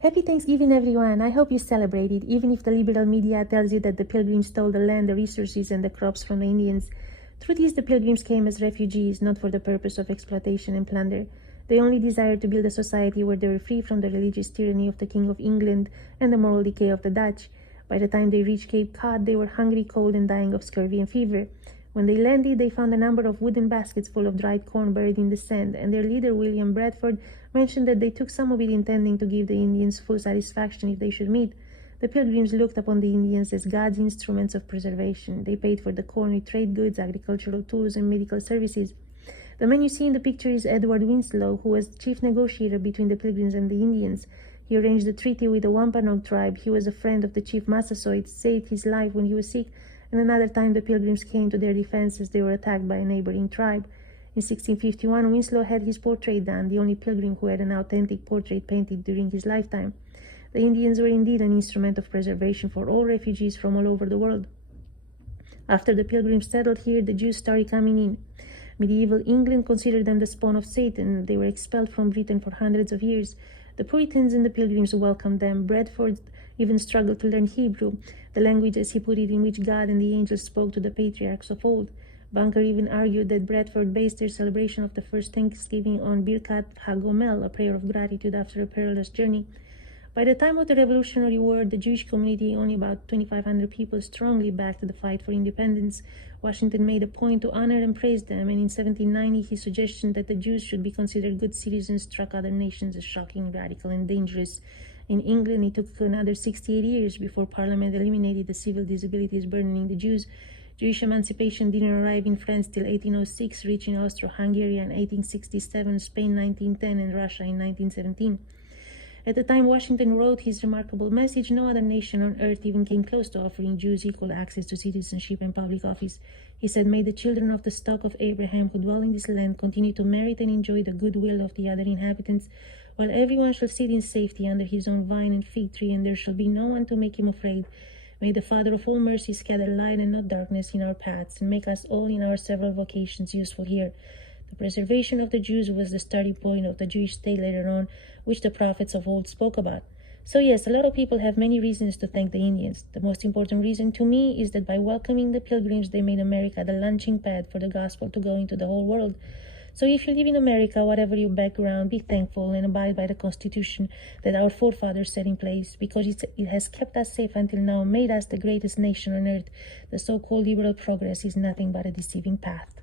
Happy Thanksgiving, everyone. I hope you celebrated, even if the liberal media tells you that the Pilgrims stole the land, the resources, and the crops from the Indians. Truth is, the Pilgrims came as refugees, not for the purpose of exploitation and plunder. They only desired to build a society where they were free from the religious tyranny of the King of England and the moral decay of the Dutch. By the time they reached Cape Cod, they were hungry, cold, and dying of scurvy and fever. When they landed, they found a number of wooden baskets full of dried corn buried in the sand, and their leader, William Bradford, mentioned that they took some of it intending to give the Indians full satisfaction if they should meet. The Pilgrims looked upon the Indians as God's instruments of preservation. They paid for the corn with trade goods, agricultural tools, and medical services. The man you see in the picture is Edward Winslow, who was chief negotiator between the Pilgrims and the Indians. He arranged a treaty with the Wampanoag tribe. He was a friend of the chief Massasoit, saved his life when he was sick, and another time the Pilgrims came to their defense as they were attacked by a neighboring tribe. In 1651, Winslow had his portrait done, the only Pilgrim who had an authentic portrait painted during his lifetime. The Indians were indeed an instrument of preservation for all refugees from all over the world. After the Pilgrims settled here, the Jews started coming in. Medieval England considered them the spawn of Satan. They were expelled from Britain for hundreds of years. The Puritans and the Pilgrims welcomed them. Bradford even struggled to learn Hebrew, the language, as he put it, in which God and the angels spoke to the patriarchs of old. Bunker even argued that Bradford based their celebration of the first Thanksgiving on Birkat HaGomel, a prayer of gratitude after a perilous journey. By the time of the Revolutionary War, the Jewish community, only about 2,500 people, strongly backed the fight for independence. Washington made a point to honor and praise them, and in 1790 his suggestion that the Jews should be considered good citizens struck other nations as shocking, radical, and dangerous. In England, it took another 68 years before Parliament eliminated the civil disabilities burdening the Jews. Jewish emancipation didn't arrive in France till 1806, reaching Austro-Hungary in 1867, Spain 1910, and Russia in 1917. At the time Washington wrote his remarkable message, no other nation on earth even came close to offering Jews equal access to citizenship and public office. He said, "May the children of the stock of Abraham who dwell in this land continue to merit and enjoy the goodwill of the other inhabitants, while everyone shall sit in safety under his own vine and fig tree, and there shall be no one to make him afraid. May the Father of all mercies scatter light and not darkness in our paths, and make us all in our several vocations useful here." The preservation of the Jews was the starting point of the Jewish state later on, which the prophets of old spoke about. So yes, a lot of people have many reasons to thank the Indians. The most important reason to me is that by welcoming the Pilgrims, they made America the launching pad for the gospel to go into the whole world. So if you live in America, whatever your background, be thankful and abide by the Constitution that our forefathers set in place, because it has kept us safe until now, made us the greatest nation on earth. The so-called liberal progress is nothing but a deceiving path.